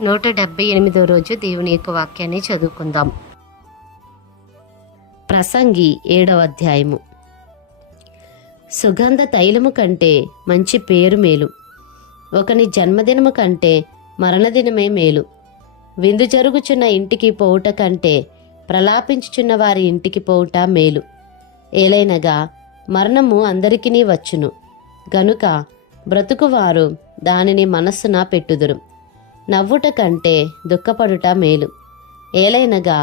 178వ రోజు దేవుని యొక్క వాక్యాన్ని చదువుకుందాం. ప్రసంగి 7వ అధ్యాయము. సుగంధ తైలము కంటే మంచి పేరు మేలు, ఒకని జన్మదినము కంటే మరణదినమే మేలు. విందు జరుగుచున్న ఇంటికి పోవుట కంటే ప్రలాపించుచున్న వారి ఇంటికి పోవుట మేలు. ఏలైనగా మరణము అందరికినీ వచ్చును గనుక బ్రతుకువారు దానిని మనస్సున పెట్టుదురు. నవ్వుట కంటే దుఃఖపడుట మేలు. ఏలైనగా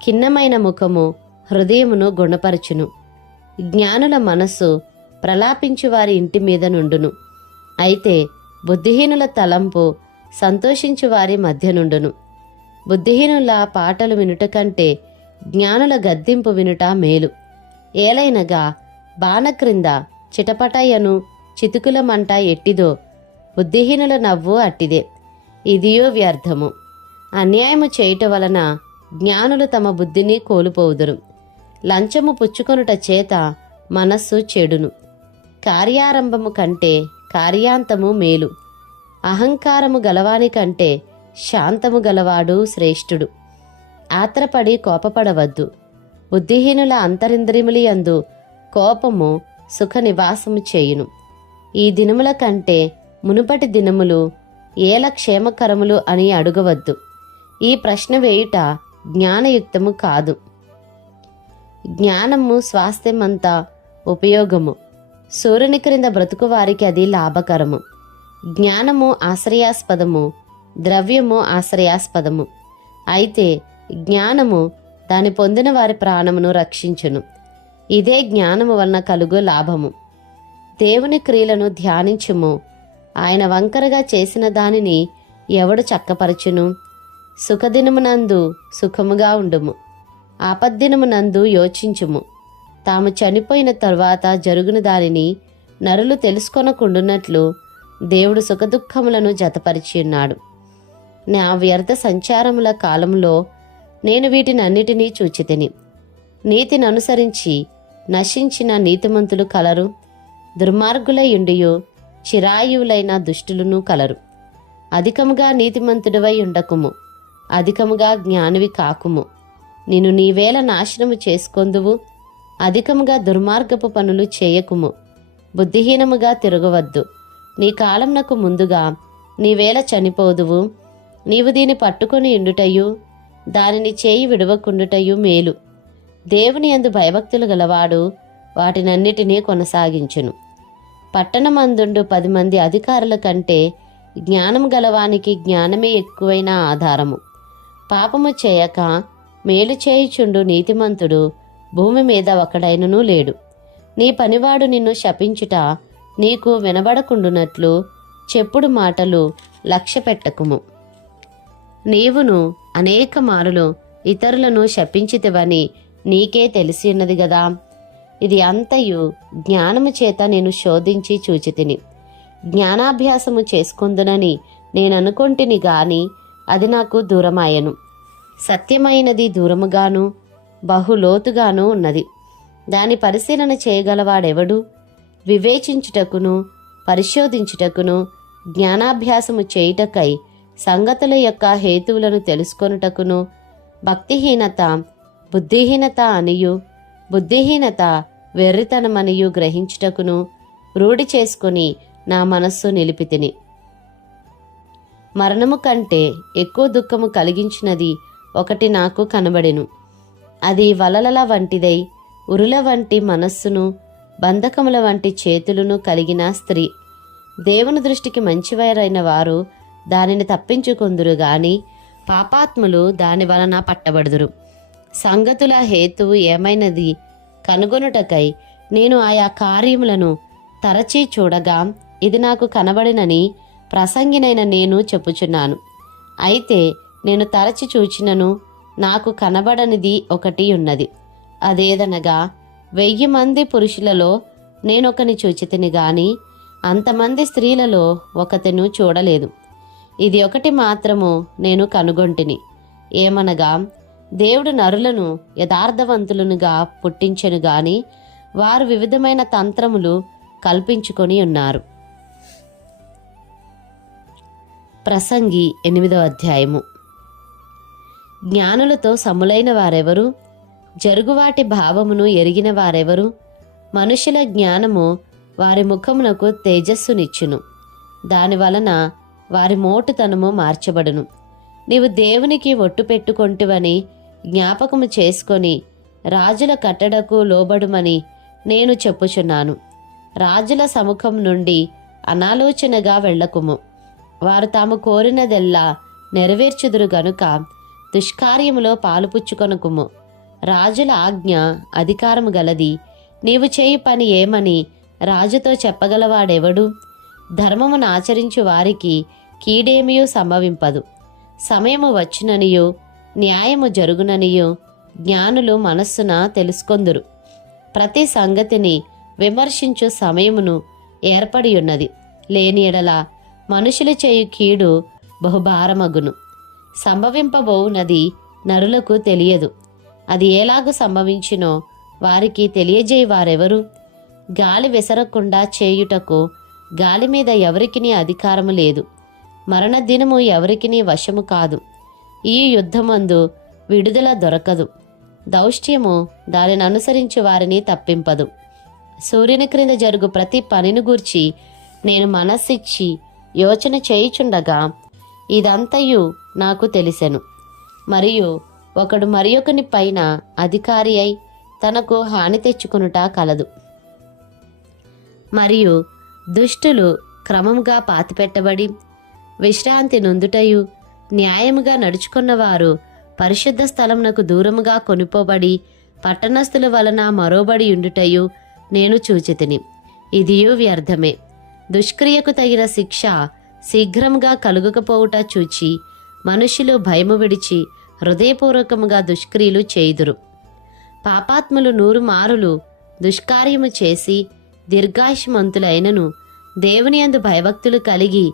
ఖిన్నమైన ముఖము హృదయమును గుణపరచును. జ్ఞానుల మనస్సు ప్రలాపించు వారి ఇంటి మీద నుండును, అయితే బుద్ధిహీనుల తలంపు సంతోషించు వారి మధ్య నుండును. బుద్ధిహీనుల పాటలు వినుట కంటే జ్ఞానుల గద్దింపు వినుట మేలు. ఏలైనగా బాణ క్రింద చిటపటయ్యను చితుకుల మంట ఎట్టిదో, బుద్ధిహీనుల నవ్వు అట్టిదే. ఇదియో వ్యర్థము. అన్యాయము చేయుట వలన జ్ఞానులు తమ బుద్ధిని కోల్పోవుదురు. లంచము పుచ్చుకొనుట చేత మనస్సు చెడును. కార్యారంభము కంటే కార్యాంతము మేలు. అహంకారము గలవాని కంటే శాంతము గలవాడు శ్రేష్ఠుడు. ఆత్రపడి కోపపడవద్దు. బుద్ధిహీనుల అంతరింద్రియములందు కోపము సుఖ నివాసము చేయును. ఈ దినముల కంటే మునుపటి దినములు ఏల క్షేమకరములు అని అడుగవద్దు. ఈ ప్రశ్న వేయుట జ్ఞానయుక్తము కాదు. జ్ఞానము స్వాస్థ్యమంతా ఉపయోగము. సూర్యుని క్రింద బ్రతుకు వారికి అది లాభకరము. జ్ఞానము ఆశ్రయాస్పదము, ద్రవ్యము ఆశ్రయాస్పదము. అయితే జ్ఞానము దాని పొందిన వారి ప్రాణమును రక్షించును. ఇదే జ్ఞానము వలన కలుగు లాభము. దేవుని క్రియలను ధ్యానించుము. ఆయన వంకరగా చేసిన దానిని ఎవడు చక్కపరచును? సుఖదినమునందు సుఖముగా ఉండుము, ఆపద్దినమునందు యోచించుము. తాము చనిపోయిన తరువాత జరుగును దానిని నరులు తెలుసుకొనకుండునట్లు దేవుడు సుఖదుఖములను జతపరిచి ఉన్నాడు. నా వ్యర్థ సంచారముల కాలంలో నేను వీటినన్నిటినీ చూచితిని. నీతిని అనుసరించి నశించిన నీతిమంతులు కలరు, దుర్మార్గులయుండియో చిరాయువులైన దుష్టులను కలరు. అధికముగా నీతిమంతుడివై ఉండకుము, అధికముగా జ్ఞానివి కాకుము. నిన్ను నీవేళ నాశనము చేసుకొందువు. అధికముగా దుర్మార్గపు పనులు చేయకుము. బుద్ధిహీనముగా తిరగవద్దు. నీ కాలంనకు ముందుగా నీవేళ చనిపోదువు. నీవు దీని పట్టుకొని ఉండుటయు దానిని చేయి విడవకుండుటయు మేలు. దేవుని యందు భయభక్తులు గలవాడు వాటినన్నిటినీ కొనసాగించును. పట్టణమందుండు 10 మంది అధికారుల కంటే జ్ఞానము గలవానికి జ్ఞానమే ఎక్కువైన ఆధారము. పాపము చేయక మేలు చేయుచుండు నీతిమంతుడు భూమి మీద ఒకడైనను లేడు. నీ పనివాడు నిన్ను శపించుట నీకు వినబడకుండునట్లు చెప్పుడు మాటలు లక్ష్య పెట్టకుము. నీవును అనేక మారులు ఇతరులను శపించితివని నీకే తెలిసి ఉన్నది గదా. ఇది అంతయు జ్ఞానము చేత నేను శోధించి చూచితిని. జ్ఞానాభ్యాసము చేసుకుందునని నేననుకొంటిని గాని అది నాకు దూరమాయను. సత్యమైనది దూరముగాను బహులోతుగాను ఉన్నది. దాని పరిశీలన చేయగలవాడెవడు? వివేచించుటకును పరిశోధించుటకును జ్ఞానాభ్యాసము చేయుటకై సంగతుల యొక్క హేతువులను తెలుసుకొనుటకును భక్తిహీనత బుద్ధిహీనత అనియు బుద్ధిహీనత వెర్రితనమనియు గ్రహించుటకును రూఢి చేసుకుని నా మనస్సు నిలిపితిని. మరణము కంటే ఎక్కువ దుఃఖము కలిగించినది ఒకటి నాకు కనబడెను. అది వలలల వంటిదై ఉరుల వంటి మనస్సును బంధకముల వంటి చేతులను కలిగిన స్త్రీ. దేవుని దృష్టికి మంచివారైన వారు దానిని తప్పించుకొందురు గాని పాపాత్ములు దాని వలన పట్టబడుదురు. సంగతుల హేతువు ఏమైనది కనుగొనుటకై నేను ఆయా కార్యములను తరచి చూడగా ఇది నాకు కనబడినని ప్రసంగినైన నేను చెప్పుచున్నాను. అయితే నేను తరచి చూచినను నాకు కనబడనిది ఒకటి ఉన్నది. అదేదనగా 1000 మంది పురుషులలో నేనొకని చూచితిని గాని అంతమంది స్త్రీలలో ఒకతెను చూడలేదు. ఇది ఒకటి మాత్రము నేను కనుగొంటిని. ఏమనగా దేవుడు నరులను యథార్థవంతులనుగా పుట్టించెను గాని వారు వివిధమైన తంత్రములు కల్పించుకొని ఉన్నారు. ప్రసంగి 8వ అధ్యాయము. జ్ఞానులతో సములైన వారెవరు? జరుగువాటి భావమును ఎరిగిన వారెవరు? మనుషుల జ్ఞానము వారి ముఖమునకు తేజస్సునిచ్చును, దానివలన వారి మోటుతనము మార్చబడును. నీవు దేవునికి ఒట్టు పెట్టుకొంటివని జ్ఞాపకము చేసుకొని రాజుల కట్టడకు లోబడుమని నేను చెప్పుచున్నాను. రాజుల సముఖం నుండి అనాలోచనగా వెళ్ళకుము. వారు తాము కోరినదెల్లా నెరవేర్చుదురు గనుక దుష్కార్యములో పాలుపుచ్చుకొనకుము. రాజుల ఆజ్ఞ అధికారము గలది. నీవు చేయి పని ఏమని రాజుతో చెప్పగలవాడెవడు? ధర్మమును ఆచరించు వారికి కీడేమియూ సంభవింపదు. సమయము వచ్చుననియో న్యాయము జరుగుననియో జ్ఞానులు మనస్సున తెలుసుకొందురు. ప్రతి సంగతిని విమర్శించు సమయమును ఏర్పడి ఉన్నది. లేని ఎడల మనుషులు చేయు కీడు బహుభారమగును. సంభవింపబోవునది నరులకు తెలియదు. అది ఎలాగూ సంభవించినో వారికి తెలియజేయవారెవరు? గాలి విసరకుండా చేయుటకు గాలి మీద ఎవరికినీ అధికారము లేదు. మరణ దినము ఎవరికినీ వశము కాదు. ఈ యుద్ధమందు విడుదల దొరకదు. దౌష్ట్యము దానిని అనుసరించి వారిని తప్పింపదు. సూర్యుని క్రింద జరుగు ప్రతి పనిని గూర్చి నేను మనస్సిచ్చి యోచన చేయుచుండగా ఇదంతయు నాకు తెలిసెను. మరియు ఒకడు మరియొకని పైన అధికారి అయి తనకు హాని తెచ్చుకొనుట కలదు. మరియు దుష్టులు క్రమముగా పాతిపెట్టబడి విశ్రాంతి నొందుటయు, న్యాయముగా నడుచుకున్నవారు పరిశుద్ధ స్థలమునకు దూరముగా కొనిపోబడి పట్టణస్థుల వలన మరోబడి ఉండుటయు నేను చూచితిని. ఇదియు వ్యర్థమే. దుష్క్రియకు తగిన శిక్ష శీఘ్రముగా కలుగకపోవుట చూచి మనుషులు భయము విడిచి హృదయపూర్వకముగా దుష్క్రియలు చేయుదురు. పాపాత్ములు 100 మారులు దుష్కార్యము చేసి దీర్ఘాయుష్మంతులైనను దేవుని యందు భయభక్తులు కలిగి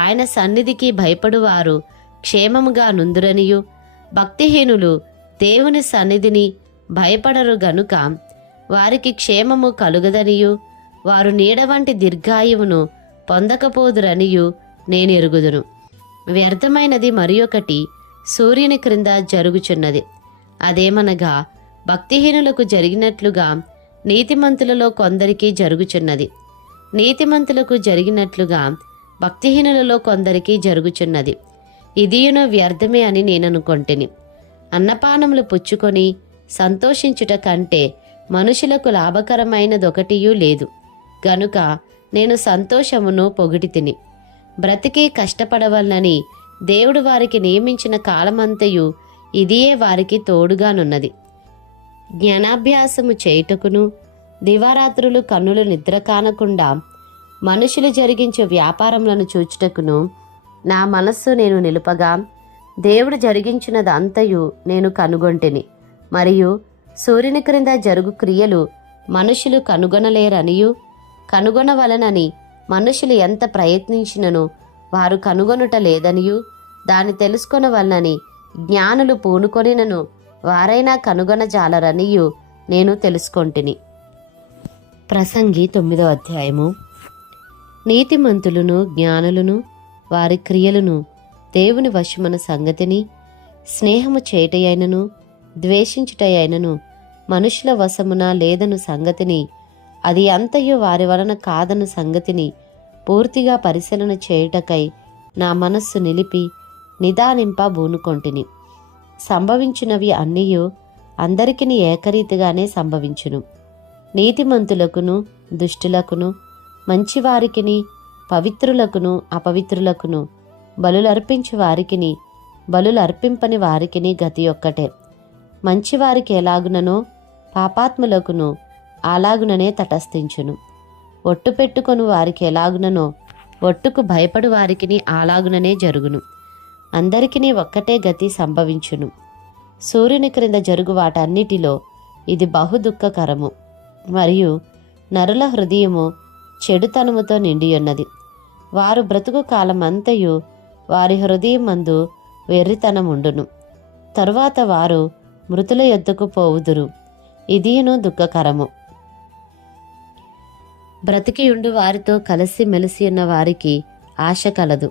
ఆయన సన్నిధికి భయపడువారు క్షేమముగా నుందురనియు, భక్తిహీనులు దేవుని సన్నిధిని భయపడరు గనుక వారికి క్షేమము కలుగదనియు, వారు నీడ వంటి దీర్ఘాయువును పొందకపోదురనియు నేను ఎరుగుదును. వ్యర్థమైనది మరి ఒకటి సూర్యుని క్రింద జరుగుచున్నది. అదేమనగా భక్తిహీనులకు జరిగినట్లుగా నీతిమంతులలో కొందరికి జరుగుచున్నది. నీతిమంతులకు జరిగినట్లుగా భక్తిహీనులలో కొందరికి జరుగుచున్నది. ఇదియును వ్యర్థమే అని నేననుకొంటిని. అన్నపానములు పుచ్చుకొని సంతోషించుట కంటే మనుషులకు లాభకరమైనదొకటియూ లేదు గనుక నేను సంతోషమును పొగిడితిని. బ్రతికి కష్టపడవలనని దేవుడు వారికి నియమించిన కాలమంతయు ఇదియే వారికి తోడుగానున్నది. జ్ఞానాభ్యాసము చేయుటకును దివారాత్రులు కన్నులు నిద్ర కానకుండా మనుషులు జరిగించే వ్యాపారములను చూచుటకును నా మనస్సు నేను నిలుపగా దేవుడు జరిగించినదంతయు నేను కనుగొంటిని. మరియు సూర్యుని క్రింద జరుగు క్రియలు మనుషులు కనుగొనలేరనియు, కనుగొనవలనని మనుషులు ఎంత ప్రయత్నించినను వారు కనుగొనుట లేదనియు, దాన్ని తెలుసుకొనవలనని జ్ఞానులు పూనుకొనినను వారైనా కనుగొనజాలరనియు నేను తెలుసుకొంటిని. ప్రసంగి 9వ అధ్యాయము. నీతిమంతులను జ్ఞానులను వారి క్రియలను దేవుని వశమున సంగతిని, స్నేహము చేయుటయైనను ద్వేషించుటయైనను మనుషుల వశమున లేదను సంగతిని, అది అంతయు వారి వలన కాదను సంగతిని పూర్తిగా పరిశీలన చేయుటకై నా మనస్సు నిలిపి నిదానింప బూనుకొంటిని. సంభవించినవి అన్నీయు అందరికిని ఏకరీతిగానే సంభవించును. నీతిమంతులకును దుష్టులకును, మంచివారికిని పవిత్రులకును అపవిత్రులకును, బలులర్పించు వారికిని బలులర్పింపని వారికిని గతి ఒక్కటే. మంచివారికి ఎలాగుననో పాపాత్ములకును అలాగుననే తటస్థించును. ఒట్టు పెట్టుకొను వారికి ఎలాగుననో ఒట్టుకు భయపడు వారికిని అలాగుననే జరుగును. అందరికిని ఒక్కటే గతి సంభవించును. సూర్యుని క్రింద జరుగు వాటన్నిటిలో ఇది బహు దుఃఖకరము. మరియు నరుల హృదయము చెడుతనముతో నిండియున్నది. వారు బ్రతుకు కాలమంతయు వారి హృదయమందు వెర్రితనముండును. తరువాత వారు మృతుల యొద్దకు పోవుదురు. ఇదియును దుఃఖకరము. బ్రతికియుండు వారితో కలిసి మెలిసి ఉన్న వారికి ఆశ కలదు.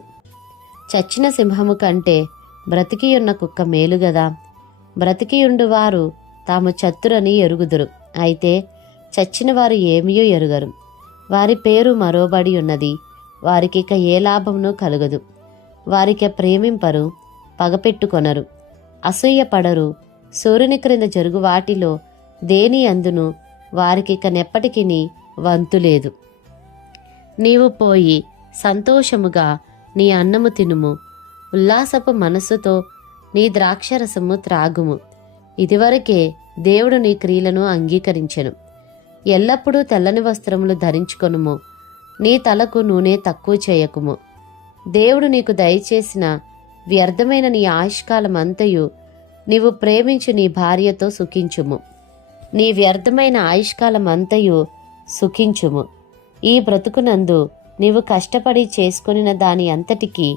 చచ్చిన సింహము కంటే బ్రతికియున్న కుక్క మేలుగదా. బ్రతికియుండు వారు తాము చత్తురని ఎరుగుదురు, అయితే చచ్చిన వారు ఏమియో ఎరుగరు. వారి పేరు మరోబడి ఉన్నది, వారికిక ఏ లాభమును కలుగదు. వారిక ప్రేమింపరు, పగపెట్టుకొనరు, అసూయపడరు. సూర్యుని క్రింద జరుగు వాటిలో దేని అందును వారికిక నెప్పటికిని వంతులేదు. నీవు పోయి సంతోషముగా నీ అన్నము తినుము, ఉల్లాసపు మనస్సుతో నీ ద్రాక్షరసము త్రాగుము. ఇదివరకే దేవుడు నీ క్రియలను అంగీకరించెను. ఎల్లప్పుడూ తెల్లని వస్త్రములు ధరించుకొనుము, నీ తలకు నూనె తక్కువ చేయకుము. దేవుడు నీకు దయచేసిన వ్యర్థమైన నీ ఆయుష్కాలమంతయు నీవు ప్రేమించు నీ భార్యతో సుఖించుము. నీ వ్యర్థమైన ఆయుష్కాలమంతయు సుఖించుము. ఈ బ్రతుకునందు నీవు కష్టపడి చేసుకొనిన దాని అంతటికీ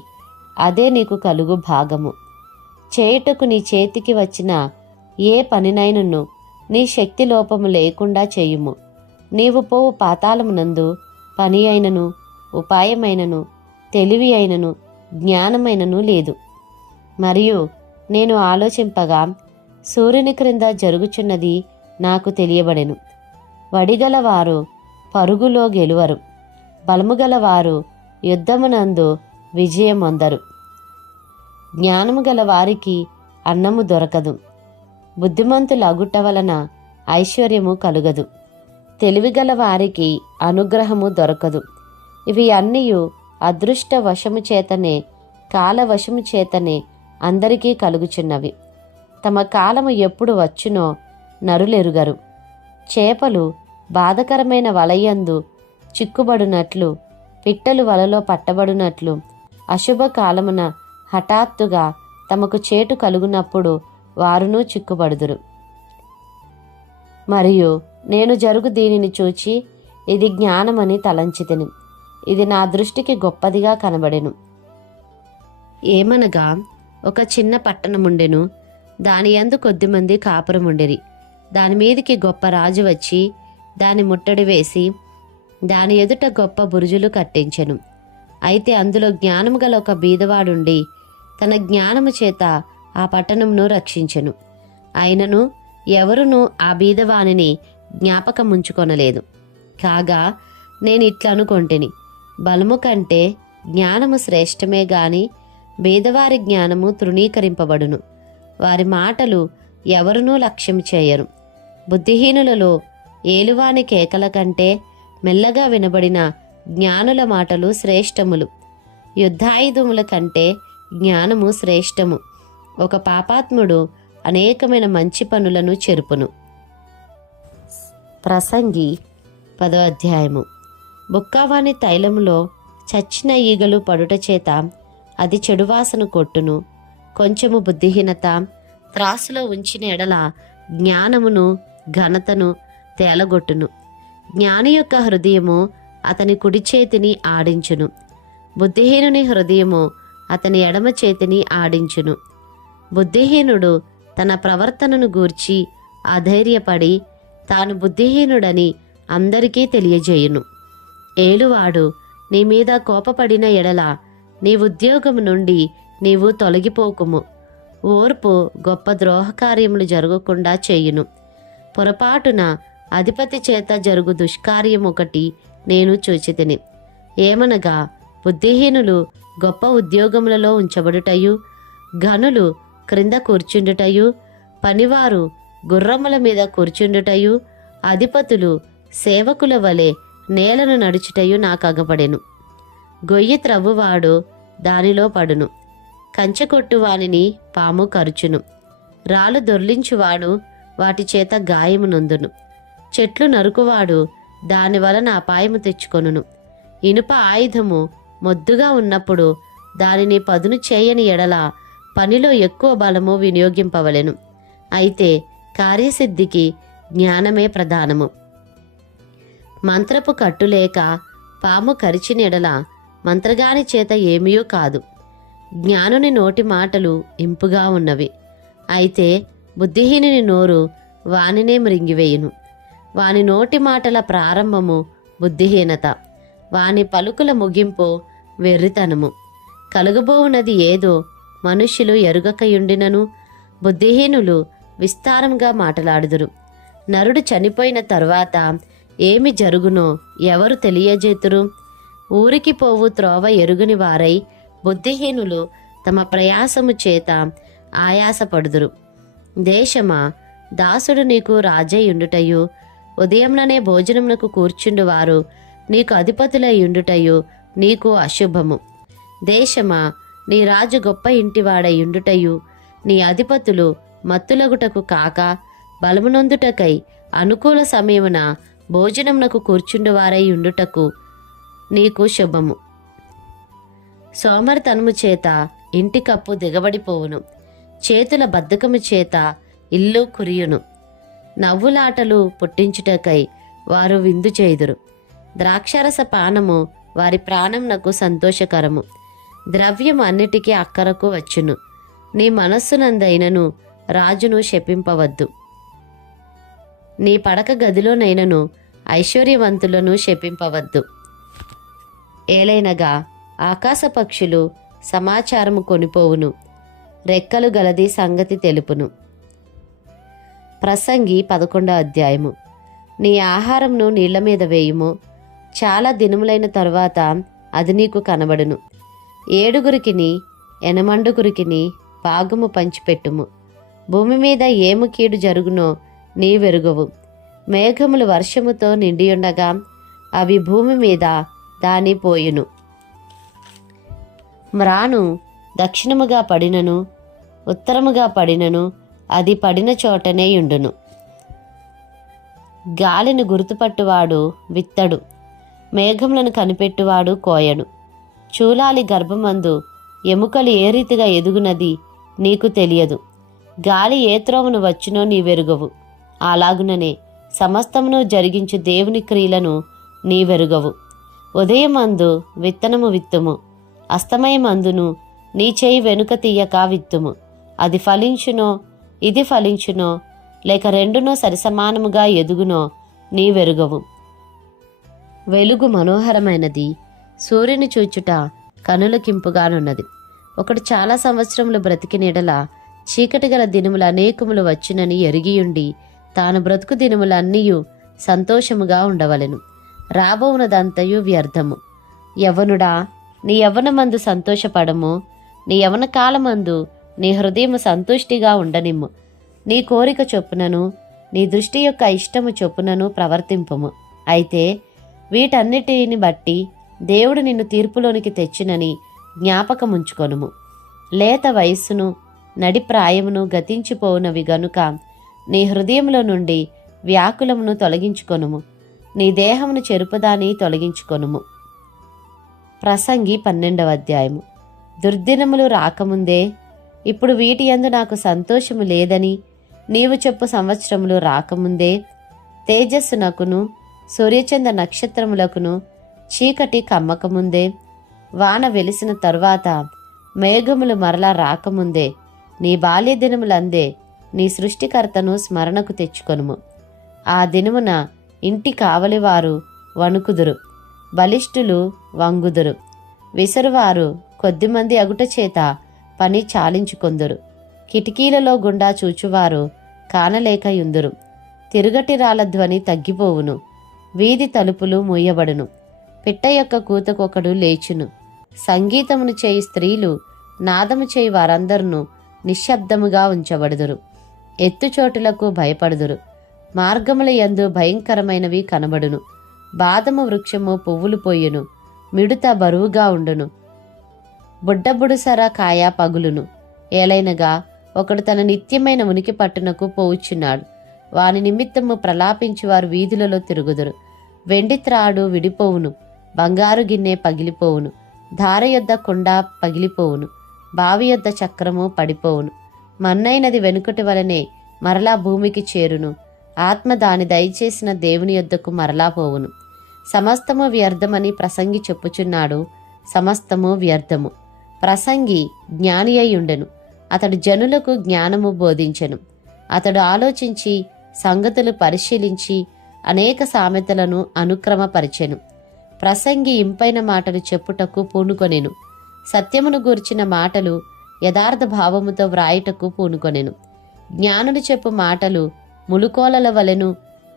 అదే నీకు కలుగు భాగము. చేయుటకు నీ చేతికి వచ్చిన ఏ పనినైనను నీ శక్తి లోపము లేకుండా చేయుము. నీవు పోవు పాతాళమునందు పని అయినను, ఉపాయమైనను, తెలివి అయినను, జ్ఞానమైనను లేదు. మరియు నేను ఆలోచింపగా సూర్యుని క్రింద జరుగుచున్నది నాకు తెలియబడెను. వడిగలవారు పరుగులో గెలువరు, బలముగలవారు యుద్ధమునందు విజయమొందరు. జ్ఞానము గల వారికి అన్నము దొరకదు, బుద్ధిమంతుల అగుట వలన ఐశ్వర్యము కలుగదు. తెలివిగల వారికి అనుగ్రహము దొరకదు. ఇవి అన్నీయు అదృష్ట వశము చేతనే, కాల వశము చేతనే అందరికీ కలుగుచున్నవి. తమ కాలము ఎప్పుడు వచ్చునో నరులెరుగరు. చేపలు బాధకరమైన వలయందు చిక్కుబడునట్లు, పిట్టలు వలలో పట్టబడినట్లు అశుభ కాలమున హఠాత్తుగా తమకు చేటు కలుగునప్పుడు వారును చిక్కుబడుదురు. మరియు నేను జరుగు దీనిని చూచి ఇది జ్ఞానమని తలంచితిని. ఇది నా దృష్టికి గొప్పదిగా కనబడెను. ఏమనగా ఒక చిన్న పట్టణముండెను, దాని యందు కొద్దిమంది కాపురముండిరి. దాని మీదికి గొప్ప రాజు వచ్చి దాని ముట్టడి వేసి దాని ఎదుట గొప్ప బురుజులు కట్టించెను. అయితే అందులో జ్ఞానము గల ఒక బీదవాడుండి తన జ్ఞానము చేత ఆ పట్టణమును రక్షించెను. అయినను ఎవరునూ ఆ బీదవానిని జ్ఞాపకముంచుకొనలేదు. కాగా నేను ఇట్లనుకొంటిని, బలము కంటే జ్ఞానము శ్రేష్టమే గాని బీదవారి జ్ఞానము తృణీకరింపబడును. వారి మాటలు ఎవరునూ లక్ష్యం చేయరు. బుద్ధిహీనులలో ఏలువాని కేకల కంటే మెల్లగా వినబడిన జ్ఞానుల మాటలు శ్రేష్టములు. యుద్ధాయుధముల కంటే జ్ఞానము శ్రేష్టము. ఒక పాపాత్ముడు అనేకమైన మంచి పనులను చెరుపును. ప్రసంగి 10వ అధ్యాయము. బుక్కవాని తైలములో చచ్చిన ఈగలు పడుట చేత అది చెడువాసన కొట్టును. కొంచెము బుద్ధిహీనత త్రాసులో ఉంచిన ఎడల జ్ఞానమును ఘనతను తేలగొట్టును. జ్ఞాని యొక్క హృదయము అతని కుడి చేతిని ఆడించును, బుద్ధిహీనుని హృదయము అతని ఎడమ చేతిని ఆడించును. బుద్ధిహీనుడు తన ప్రవర్తనను గూర్చి అధైర్యపడి తాను బుద్ధిహీనుడని అందరికీ తెలియజేయును. ఏలువాడు నీ మీద కోపపడిన ఎడల నీ ఉద్యోగము నుండి నీవు తొలగిపోకుము. ఓర్పు గొప్ప ద్రోహకార్యములు జరగకుండా చేయును. పొరపాటున అధిపతి చేత జరుగు దుష్కార్యం ఒకటి నేను చూచితిని. ఏమనగా బుద్ధిహీనులు గొప్ప ఉద్యోగములలో ఉంచబడుటయు, ఘనులు క్రింద కూర్చుండుటయు, పనివారు గుర్రముల మీద కూర్చుండుటయు, అధిపతులు సేవకుల వలె నేలను నడుచుటయు నాకు అగపడెను. గొయ్యి త్రవ్వువాడు దానిలో పడును, కంచెకొట్టు వానిని పాము కరుచును, రాళ్ళు దొర్లించువాడు వాటి చేత గాయము నొందును, చెట్లు నరుకువాడు దాని వలన అపాయము తెచ్చుకొనును. ఇనుప ఆయుధము మొద్దుగా ఉన్నప్పుడు దానిని పదును చేయని ఎడల పనిలో ఎక్కువ బలము వినియోగింపవలెను. అయితే కార్యసిద్ధికి జ్ఞానమే ప్రధానము. మంత్రపు కట్టులేక పాము కరిచిన ఎడల మంత్రగాని చేత ఏమీయూ కాదు. జ్ఞానుని నోటి మాటలు ఇంపుగా ఉన్నవి, అయితే బుద్ధిహీనుని నోరు వానినే మృంగివేయును. వాని నోటి మాటల ప్రారంభము బుద్ధిహీనత, వాని పలుకుల ముగింపు వెర్రితనము. కలుగబోవునది ఏదో మనుష్యులు ఎరుగకయుండినను బుద్ధిహీనులు విస్తారంగా మాటలాడుదురు. నరుడు చనిపోయిన తరువాత ఏమి జరుగునో ఎవరు తెలియజేతురు? ఊరికి పోవు త్రోవ ఎరుగుని వారై బుద్ధిహీనులు తమ ప్రయాసము చేత ఆయాసపడుదురు. దేశమా, దాసుడు నీకు రాజయ్యుండుటయు ఉదయంలోనే భోజనమునకు కూర్చుండువారు నీకు అధిపతులయ్యుండుటయు నీకు అశుభము. దేశమా, నీ రాజు గొప్ప ఇంటివాడయ్యుండుటయు నీ అధిపతులు మత్తులగుటకు కాక బలమునొందుటకై అనుకూల సమయమున భోజనమునకు కూర్చుండువారై ఉండుటకు నీకు శుభము. సోమరితనము చేత ఇంటి కప్పు దిగబడిపోవును, చేతుల బద్ధకము చేత ఇల్లు కురియును. నవ్వులాటలు పుట్టించుటకై వారు విందు చేయుదురు. ద్రాక్షారస పానము వారి ప్రాణమునకు సంతోషకరము. ద్రవ్యం అన్నిటికీ అక్కరకు వచ్చును. నీ మనస్సునందైనను రాజును శపింపవద్దు. నీ పడక గదిలోనైనను ఐశ్వర్యవంతులను శపింపవద్దు. ఏలైనగా ఆకాశ పక్షులు సమాచారము కొనిపోవును, రెక్కలు గలది సంగతి తెలుపును. ప్రసంగి 11వ అధ్యాయము. నీ ఆహారంను నీళ్ల మీద వేయుము, చాలా దినములైన తరువాత అది నీకు కనబడును. 7గురికిని 8 భాగము పంచిపెట్టుము. భూమి మీద ఏము కీడు జరుగునో నీవెరుగవు. మేఘములు వర్షముతో నిండియుండగా అవి భూమి మీద దాని పోయును. మ్రాను దక్షిణముగా పడినను ఉత్తరముగా పడినను అది పడిన చోటనే యుండును. గాలిని గుర్తుపట్టువాడు విత్తడు, మేఘములను కనిపెట్టువాడు కోయడు. చూలాలి గర్భమందు ఎముకలు ఏ రీతిగా ఎదుగునది నీకు తెలియదు. గాలి ఏ త్రోవను వచ్చునో నీవెరుగవు. అలాగుననే సమస్తమును జరిగించు దేవుని క్రియలను నీవెరుగవు. ఉదయమందు విత్తనము విత్తుము, అస్తమయమందును నీ చేయి వెనుక తీయక విత్తుము. అది ఫలించునో ఇది ఫలించునో లేక రెండునో సరిసమానముగా ఎదుగునో నీవెరుగవు. వెలుగు మనోహరమైనది, సూర్యుని చూచుట కనులకింపుగానున్నది. ఒకడు చాలా సంవత్సరములు బ్రతికినెడల చీకటి గల దినములు అనేకములు వచ్చునని ఎరిగియుండి తాను బ్రతుకు దినములన్నీయు సంతోషముగా ఉండవలెను. రాబోవునదంతయు వ్యర్థము. యవ్వనుడా, నీ యవ్వనమందు సంతోషపడము, నీ యవ్వన కాలమందు నీ హృదయము సంతుష్టిగా ఉండనిమ్ము. నీ కోరిక చొప్పునను నీ దృష్టి యొక్క ఇష్టము చొప్పునను ప్రవర్తింపుము. అయితే వీటన్నిటిని బట్టి దేవుడు నిన్ను తీర్పులోనికి తెచ్చునని జ్ఞాపకముంచుకొనుము. లేత వయస్సును నడిప్రాయమును గతించిపోవునవి గనుక నీ హృదయంలో నుండి వ్యాకులమును తొలగించుకొనుము. నీ దేహమును చెరుపుదాని తొలగించుకొనుము. ప్రసంగి 12వ అధ్యాయము. దుర్దినములు రాకముందే ఇప్పుడు వీటి యందు నాకు సంతోషము లేదని నీవు చెప్పు సంవత్సరములు రాకముందే తేజస్సునకును సూర్యచంద్ర నక్షత్రములకును చీకటి కమ్మకముందే వాన వెలిసిన తరువాత మేఘములు మరలా రాకముందే నీ బాల్య దినములందే నీ సృష్టికర్తను స్మరణకు తెచ్చుకొనుము. ఆ దినమున ఇంటి కావలివారు వణుకుదురు, బలిష్ఠులు వంగుదురు. విసరువారు కొద్దిమంది అగుట చేత పని చాలించుకొందురు. కిటికీలలో గుండా చూచువారు కానలేకయుందురు. తిరుగటి రాళ్ళ ధ్వని తగ్గిపోవును, వీధి తలుపులు మూయబడును. పిట్ట యొక్క కూతకొకడు లేచును. సంగీతమును చేయి స్త్రీలు నాదము చేయి వారందరును నిశ్శబ్దముగా ఉంచబడుదురు. ఎత్తుచోటులకు భయపడుదురు. మార్గముల యందు భయంకరమైనవి కనబడును. బాదము వృక్షము పువ్వులు పోయును, మిడుత బరువుగా ఉండును, బుడ్డబుడుసర కాయ పగులును. ఏలైనగా ఒకడు తన నిత్యమైన ఉనికి పట్టునకు పోవుచున్నాడు. వాని నిమిత్తము ప్రలాపించువారు వీధులలో తిరుగుదురు. వెండి త్రాడు విడిపోవును, బంగారు గిన్నె పగిలిపోవును, ధార యొద్ద కుండ పగిలిపోవును, బావి యొద్ద చక్రము పడిపోవును. మన్నైనది వెనుకటి వలనే మరలా భూమికి చేరును. ఆత్మ దాని దయచేసిన దేవుని యొద్దకు మరలా పోవును. సమస్తము వ్యర్థమని ప్రసంగి చెప్పుచున్నాడు. సమస్తము వ్యర్థము. ప్రసంగి జ్ఞాని అయి ఉండెను. అతడు జనులకు జ్ఞానము బోధించెను. అతడు ఆలోచించి సంగతులు పరిశీలించి అనేక సామెతలను అనుక్రమపరిచెను. ప్రసంగి ఇంపైన మాటలు చెప్పుటకు పూనుకొనెను. సత్యమును గూర్చిన మాటలు యథార్థ భావముతో వ్రాయుటకు పూనుకొనెను. జ్ఞానులు చెప్పు మాటలు ములుకోలల వలెను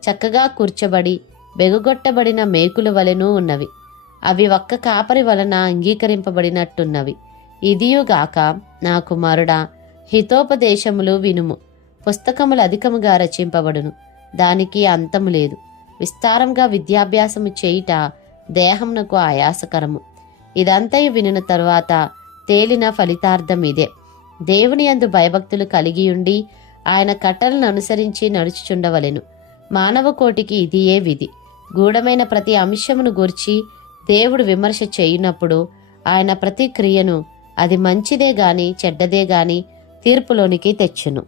చక్కగా కూర్చబడి బెగగొట్టబడిన మేకుల వలెనూ ఉన్నవి. అవి ఒక్క కాపరి వలన అంగీకరింపబడినట్టున్నవి. ఇదియుగాక నా కుమారుడా, హితోపదేశములు వినుము. పుస్తకములు అధికముగా రచింపబడును, దానికి అంతము లేదు. విస్తారంగా విద్యాభ్యాసము చేయుట దేహమునకు ఆయాసకరము. ఇదంతయు వినిన తరువాత తేలిన ఫలితార్థం ఇదే: దేవుని యందు భయభక్తులు కలిగియుండి ఆయన కట్టలను అనుసరించి నడుచుచుండవలెను. మానవ కోటికి ఇదియే విధి. గూఢమైన ప్రతి అంశమును గూర్చి దేవుడు విమర్శ చేయునప్పుడు ఆయన ప్రతి క్రియను అది మంచిదే గాని చెడ్డదే గాని తీర్పులోనికి తెచ్చును.